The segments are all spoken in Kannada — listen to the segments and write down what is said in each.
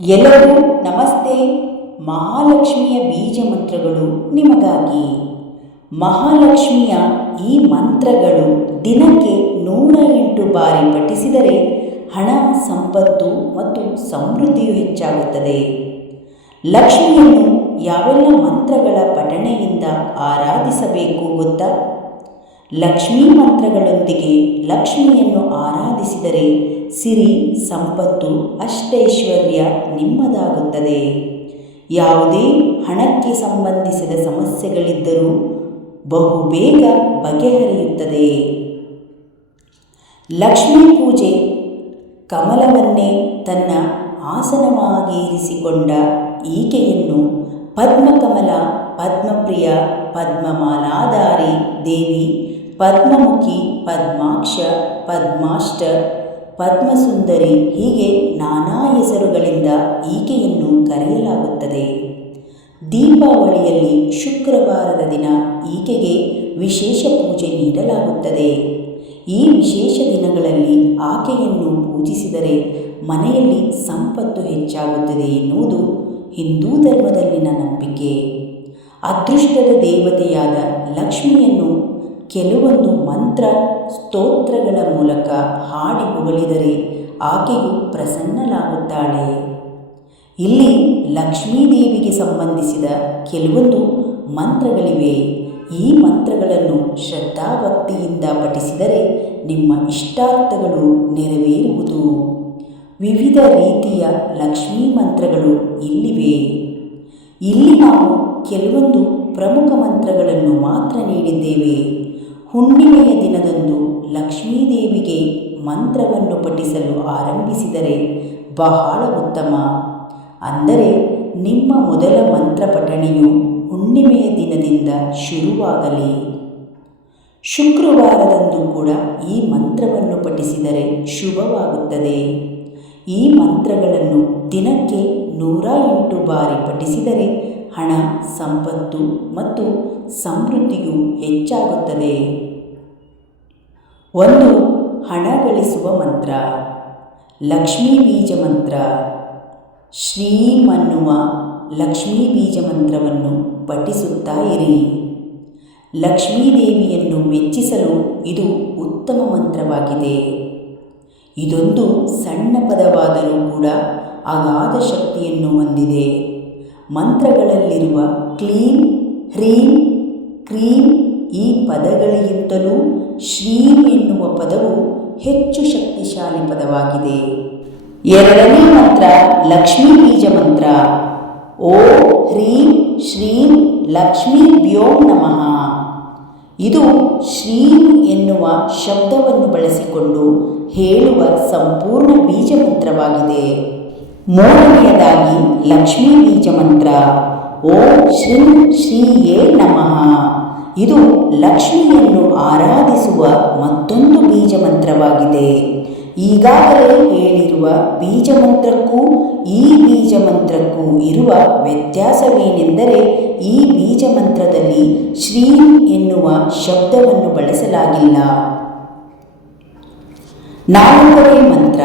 ಎಲ್ಲರಿಗೂ ನಮಸ್ತೆ. ಮಹಾಲಕ್ಷ್ಮಿಯ ಬೀಜ ಮಂತ್ರಗಳು ನಿಮಗಾಗಿ. ಮಹಾಲಕ್ಷ್ಮಿಯ ಈ ಮಂತ್ರಗಳು ದಿನಕ್ಕೆ ನೂರ ಎಂಟು ಬಾರಿ ಪಠಿಸಿದರೆ ಹಣ, ಸಂಪತ್ತು ಮತ್ತು ಸಮೃದ್ಧಿಯು ಹೆಚ್ಚಾಗುತ್ತದೆ. ಲಕ್ಷ್ಮಿಯನ್ನು ಯಾವೆಲ್ಲ ಮಂತ್ರಗಳ ಪಠಣೆಯಿಂದ ಆರಾಧಿಸಬೇಕು ಗೊತ್ತಾ? ಲಕ್ಷ್ಮೀ ಮಂತ್ರಗಳೊಂದಿಗೆ ಲಕ್ಷ್ಮಿಯನ್ನು ಆರಾಧಿಸಿದರೆ ಸಿರಿ ಸಂಪತ್ತು ಅಷ್ಟೈಶ್ವರ್ಯ ನಿಮ್ಮದಾಗುತ್ತದೆ. ಯಾವುದೇ ಹಣಕ್ಕೆ ಸಂಬಂಧಿಸಿದ ಸಮಸ್ಯೆಗಳಿದ್ದರೂ ಬಹುಬೇಗ ಬಗೆಹರಿಯುತ್ತದೆ. ಲಕ್ಷ್ಮೀ ಪೂಜೆ ಕಮಲವನ್ನೇ ತನ್ನ ಆಸನವಾಗಿರಿಸಿಕೊಂಡ ಈಕೆಯನ್ನು ಪದ್ಮಕಮಲ, ಪದ್ಮಪ್ರಿಯ, ಪದ್ಮಮಾಲಾಧಾರಿ ದೇವಿ, ಪದ್ಮಮುಖಿ, ಪದ್ಮಾಕ್ಷ, ಪದ್ಮಾಷ್ಟ ಪದ್ಮಸುಂದರಿ ಹೀಗೆ ನಾನಾ ಹೆಸರುಗಳಿಂದ ಈಕೆಯನ್ನು ಕರೆಯಲಾಗುತ್ತದೆ. ದೀಪಾವಳಿಯಲ್ಲಿ ಶುಕ್ರವಾರದ ದಿನ ಈಕೆಗೆ ವಿಶೇಷ ಪೂಜೆ ನೀಡಲಾಗುತ್ತದೆ. ಈ ವಿಶೇಷ ದಿನಗಳಲ್ಲಿ ಆಕೆಯನ್ನು ಪೂಜಿಸಿದರೆ ಮನೆಯಲ್ಲಿ ಸಂಪತ್ತು ಹೆಚ್ಚಾಗುತ್ತದೆ ಎನ್ನುವುದು ಹಿಂದೂ ಧರ್ಮದಲ್ಲಿನ ನಂಬಿಕೆ. ಅದೃಷ್ಟದ ದೇವತೆಯಾದ ಲಕ್ಷ್ಮಿಯನ್ನು ಕೆಲವೊಂದು ಮಂತ್ರ ಸ್ತೋತ್ರಗಳ ಮೂಲಕ ಹಾಡಿ ಹೊಗಳಿದರೆ ಆಕೆಯು ಪ್ರಸನ್ನಲಾಗುತ್ತಾಳೆ ಇಲ್ಲಿ ಲಕ್ಷ್ಮೀದೇವಿಗೆ ಸಂಬಂಧಿಸಿದ ಕೆಲವೊಂದು ಮಂತ್ರಗಳಿವೆ. ಈ ಮಂತ್ರಗಳನ್ನು ಶ್ರದ್ಧಾಭಕ್ತಿಯಿಂದ ಪಠಿಸಿದರೆ ನಿಮ್ಮ ಇಷ್ಟಾರ್ಥಗಳು ನೆರವೇರುವುದು. ವಿವಿಧ ರೀತಿಯ ಲಕ್ಷ್ಮೀ ಮಂತ್ರಗಳು ಇಲ್ಲಿವೆ. ಇಲ್ಲಿ ನಾವು ಕೆಲವೊಂದು ಪ್ರಮುಖ ಮಂತ್ರಗಳನ್ನು ಮಾತ್ರ ನೀಡಿದ್ದೇವೆ. ಹುಣ್ಣಿಮೆಯ ದಿನದಂದು ಲಕ್ಷ್ಮೀದೇವಿಗೆ ಮಂತ್ರವನ್ನು ಪಠಿಸಲು ಆರಂಭಿಸಿದರೆ ಬಹಳ ಉತ್ತಮ. ಅಂದರೆ ನಿಮ್ಮ ಮೊದಲ ಮಂತ್ರ ಪಠಣೆಯು ಹುಣ್ಣಿಮೆಯ ದಿನದಿಂದ ಶುರುವಾಗಲಿ. ಶುಕ್ರವಾರದಂದು ಕೂಡ ಈ ಮಂತ್ರವನ್ನು ಪಠಿಸಿದರೆ ಶುಭವಾಗುತ್ತದೆ. ಈ ಮಂತ್ರಗಳನ್ನು ದಿನಕ್ಕೆ ನೂರ ಎಂಟು ಬಾರಿ ಪಠಿಸಿದರೆ ಹಣ, ಸಂಪತ್ತು ಮತ್ತು ಸಮೃದ್ಧಿಯು ಹೆಚ್ಚಾಗುತ್ತದೆ. ಒಂದು ಹಣ ಗಳಿಸುವ ಮಂತ್ರ, ಲಕ್ಷ್ಮೀ ಬೀಜ ಮಂತ್ರ. ಶ್ರೀಮನ್ನುವ ಲಕ್ಷ್ಮೀ ಬೀಜ ಮಂತ್ರವನ್ನು ಪಠಿಸುತ್ತಾ ಇರಿ. ಲಕ್ಷ್ಮೀದೇವಿಯನ್ನು ಮೆಚ್ಚಿಸಲು ಇದು ಉತ್ತಮ ಮಂತ್ರವಾಗಿದೆ. ಇದೊಂದು ಸಣ್ಣ ಪದವಾದರೂ ಕೂಡ ಅಗಾಧ ಶಕ್ತಿಯನ್ನು ಹೊಂದಿದೆ. ಮಂತ್ರಗಳಲ್ಲಿರುವ ಕ್ಲೀಂ, ಹ್ರೀಂ, ಕ್ರೀಂ ಈ ಪದಗಳಿಗಿಂತಲೂ ಶ್ರೀಂ ಎನ್ನುವ ಪದವು ಹೆಚ್ಚು ಶಕ್ತಿಶಾಲಿ ಪದವಾಗಿದೆ. ಎರಡನೇ ಮಂತ್ರ ಲಕ್ಷ್ಮೀ ಬೀಜ ಮಂತ್ರ. ಓ ಹ್ರೀಂ ಶ್ರೀಂ ಲಕ್ಷ್ಮೀ ವ್ಯೋಂ ನಮಃ. ಇದು ಶ್ರೀಂ ಎನ್ನುವ ಶಬ್ದವನ್ನು ಬಳಸಿಕೊಂಡು ಹೇಳುವ ಸಂಪೂರ್ಣ ಬೀಜ ಮಂತ್ರವಾಗಿದೆ. ಮೂರನೆಯದಾಗಿ ಲಕ್ಷ್ಮೀ ಬೀಜ ಮಂತ್ರ. ಓಂ ಶ್ರೀ ಶ್ರೀಯೇ ನಮಃ. ಇದು ಲಕ್ಷ್ಮಿಯನ್ನು ಆರಾಧಿಸುವ ಮತ್ತೊಂದು ಬೀಜ ಮಂತ್ರವಾಗಿದೆ ಈಗಾಗಲೇ ಹೇಳಿರುವ ಬೀಜ ಮಂತ್ರಕ್ಕೂ ಈ ಬೀಜ ಮಂತ್ರಕ್ಕೂ ಇರುವ ವ್ಯತ್ಯಾಸವೇನೆಂದರೆ ಈ ಬೀಜ ಮಂತ್ರದಲ್ಲಿ ಶ್ರೀಂ ಎನ್ನುವ ಶಬ್ದವನ್ನು ಬಳಸಲಾಗಿಲ್ಲ. ನಾಲ್ಕನೇ ಮಂತ್ರ,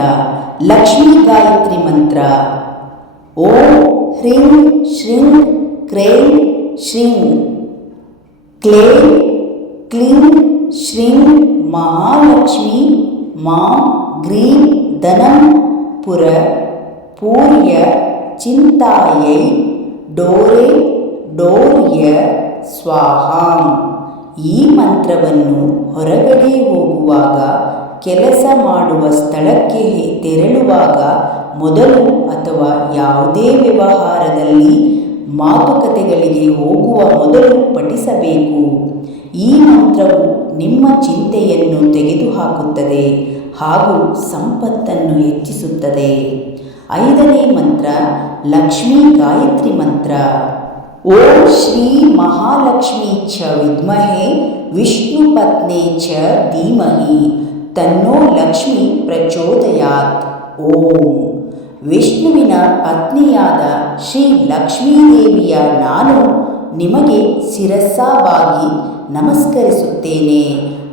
ಲಕ್ಷ್ಮೀ ಗಾಯತ್ರಿ ಮಂತ್ರ. ಓಂ ಹ್ರೀಂ ಶ್ರೀಂ ಕ್ರೇಂ ಶ್ರೀಂ ಕ್ಲೇಂ ಕ್ಲೀಂ ಶ್ರೀಂ ಮಹಾಲಕ್ಷ್ಮಿ ಮಾ ಗ್ರೀಂ, ಧನಂ, ಪುರ, ಪೂರ್ಯ, ಚಿಂತಾಯೈ, ಡೋರೆ, ಡೋರ್ಯ, ಸ್ವಾಹಾಂ. ಈ ಮಂತ್ರವನ್ನು ಹೊರಗಡೆ ಹೋಗುವಾಗ, ಕೆಲಸ ಮಾಡುವ ಸ್ಥಳಕ್ಕೆ ತೆರಳುವಾಗ ಮೊದಲು ಅಥವಾ ಯಾವುದೇ ವ್ಯವಹಾರದಲ್ಲಿ ಮಾತುಕತೆಗಳಿಗೆ ಹೋಗುವ ಮೊದಲು ಪಠಿಸಬೇಕು. ಈ ಮಂತ್ರವು ನಿಮ್ಮ ಚಿಂತೆಯನ್ನು ತೆಗೆದುಹಾಕುತ್ತದೆ ಹಾಗೂ ಸಂಪತ್ತನ್ನು ಹೆಚ್ಚಿಸುತ್ತದೆ. ಐದನೇ ಮಂತ್ರ, ಲಕ್ಷ್ಮೀ ಗಾಯತ್ರಿ ಮಂತ್ರ. ಓಂ ಶ್ರೀ ಮಹಾಲಕ್ಷ್ಮೀ ಚ ವಿದ್ಮಹೆ, ವಿಷ್ಣು ಪತ್ನೇ ಚ ಧೀಮಹಿ, ತನ್ನೋ ಲಕ್ಷ್ಮಿ ಪ್ರಚೋದಯಾತ್. ಓಂ. ವಿಷ್ಣುವಿನ ಪತ್ನಿಯಾದ ಶ್ರೀ ಲಕ್ಷ್ಮೀದೇವಿಯ ನಾನು ನಿಮಗೆ ಶಿರಸ್ಸಾವಾಗಿ ನಮಸ್ಕರಿಸುತ್ತೇನೆ.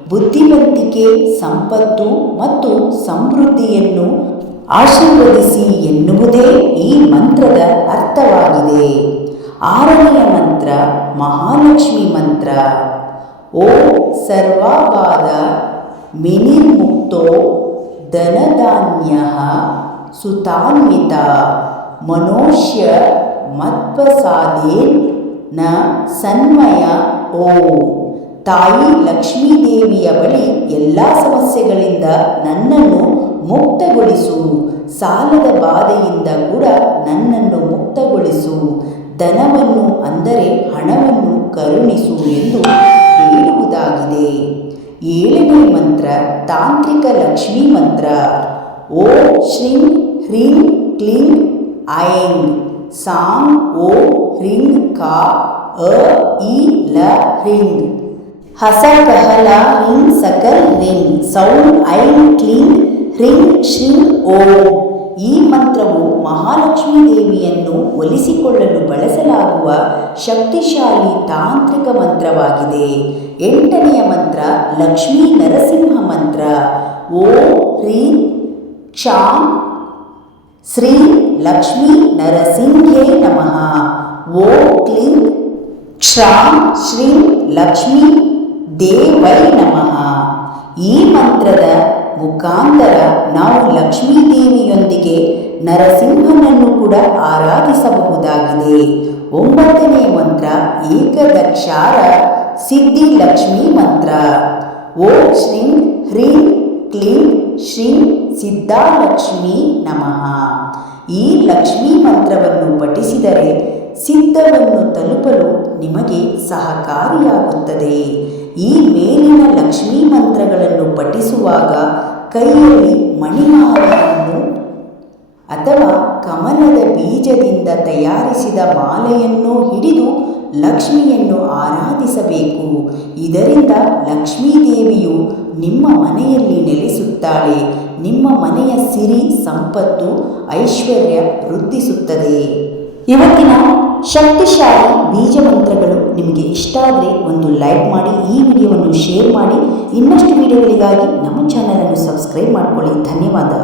ಬುದ್ಧಿವಂತಿಕೆ, ಸಂಪತ್ತು ಮತ್ತು ಸಮೃದ್ಧಿಯನ್ನು ಆಶೀರ್ವದಿಸಿ ಎನ್ನುವುದೇ ಈ ಮಂತ್ರದ ಅರ್ಥವಾಗಿದೆ. ಆರನೆಯ ಮಂತ್ರ, ಮಹಾಲಕ್ಷ್ಮಿ ಮಂತ್ರ. ಓ ಸರ್ವಾಬಾಧ ಮಿನಿರ್ಮುಕ್ತೋ ಧನಧಾನ್ಯ ಸುತಾನ್ವಿತ ಮನುಷ್ಯ ಮತ್ವಸಾದೇನ್ನ ಸನ್ಮಯ ಓಂ. ತಾಯಿ ಲಕ್ಷ್ಮೀದೇವಿಯ ಬಳಿ ಎಲ್ಲ ಸಮಸ್ಯೆಗಳಿಂದ ನನ್ನನ್ನು ಮುಕ್ತಗೊಳಿಸು. ಸಾಲದ ಬಾಧೆಯಿಂದ ಕೂಡ ನನ್ನನ್ನು ಮುಕ್ತಗೊಳಿಸು. ಧನವನ್ನು ಅಂದರೆ ಹಣವನ್ನು ಕರುಣಿಸು ಎಂದು ಹೇಳುವುದಾಗಿದೆ. ಏಳನೇ ಮಂತ್ರ ತಾಂತ್ರಿಕ ಲಕ್ಷ್ಮೀ ಮಂತ್ರ. ಓ ಶ್ರೀಂ ಹ್ರೀಂ ಕ್ಲೀಂ ಐಂಗ್ ಸಾಂಗ್ ಓ ಹ್ರಿಂಗ್ ಕಾ ಅ ಇ ಲ ಹ್ರಿಂಗ್ ಹಸ ಕಹಲ ಹ್ರೀಂ ಸಕಲ್ ರಿಂಗ್. ಸೌಂಡ್ ಐಂಗ್ ಕ್ಲೀಂಗ್ ಹ್ರಿಂಗ್ ಶ್ರೀಂ ಓ. ಈ ಮಂತ್ರವು ಮಹಾಲಕ್ಷ್ಮೀ ದೇವಿಯನ್ನು ಒಲಿಸಿಕೊಳ್ಳಲು ಬಳಸಲಾಗುವ ಶಕ್ತಿಶಾಲಿ ತಾಂತ್ರಿಕ ಮಂತ್ರವಾಗಿದೆ. ಎಂಟನೆಯ ಮಂತ್ರ ಲಕ್ಷ್ಮೀ ನರಸಿಂಹ ಮಂತ್ರ. ಓ ಹ್ರೀಂ ಕ್ಷಾಂ ಶ್ರೀ ಲಕ್ಷ್ಮೀ ನರಸಿಂಹೇ ನಮಃ. ಓಂ ಕ್ಲೀಂ ಕ್ಷಾಂ ಶ್ರೀ ಲಕ್ಷ್ಮೀ ದೇವೈ ನಮಃ. ಈ ಮಂತ್ರದ ಮುಖಾಂತರ ನಾವು ಲಕ್ಷ್ಮೀ ದೇವಿಯೊಂದಿಗೆ ನರಸಿಂಹನನ್ನು ಕೂಡ ಆರಾಧಿಸಬಹುದಾಗಿದೆ. ಒಂಬತ್ತನೇ ಮಂತ್ರ ಏಕದಕ್ಷಾರ ಸಿದ್ಧಿ ಲಕ್ಷ್ಮೀ ಮಂತ್ರ. ಓಂ ಶ್ರೀಂ ಹ್ರೀಂ ಕ್ಲೀಂ ಶ್ರೀಂ ಸಿದ್ಧಾಲಕ್ಷ್ಮಿ ನಮಃ. ಈ ಲಕ್ಷ್ಮೀ ಮಂತ್ರವನ್ನು ಪಠಿಸಿದರೆ ಸಿದ್ಧವನ್ನು ತಲುಪಲು ನಿಮಗೆ ಸಹಕಾರಿಯಾಗುತ್ತದೆ. ಈ ಮೇಲಿನ ಲಕ್ಷ್ಮೀ ಮಂತ್ರಗಳನ್ನು ಪಠಿಸುವಾಗ ಕೈಯಲ್ಲಿ ಮಣಿಮಾಲೆಯನ್ನು ಅಥವಾ ಕಮಲದ ಬೀಜದಿಂದ ತಯಾರಿಸಿದ ಮಾಲೆಯನ್ನು ಹಿಡಿದು ಲಕ್ಷ್ಮಿಯನ್ನು ಆರಾಧಿಸಬೇಕು. ಇದರಿಂದ ಲಕ್ಷ್ಮೀದೇವಿಯು ನಿಮ್ಮ ಮನೆಯಲ್ಲಿ ನೆಲೆಸುತ್ತಾಳೆ. ನಿಮ್ಮ ಮನೆಯ ಸಿರಿ ಸಂಪತ್ತು ಐಶ್ವರ್ಯ ವೃದ್ಧಿಸುತ್ತದೆ. ಇವತ್ತಿನ ಶಕ್ತಿಶಾಲಿ ಬೀಜ ಮಂತ್ರಗಳು ನಿಮಗೆ ಇಷ್ಟ ಆದರೆ ಒಂದು ಲೈಕ್ ಮಾಡಿ, ಈ ವಿಡಿಯೋವನ್ನು ಶೇರ್ ಮಾಡಿ. ಇನ್ನಷ್ಟು ವಿಡಿಯೋಗಳಿಗಾಗಿ ನಮ್ಮ ಚಾನಲನ್ನು ಸಬ್ಸ್ಕ್ರೈಬ್ ಮಾಡಿಕೊಳ್ಳಿ. ಧನ್ಯವಾದ.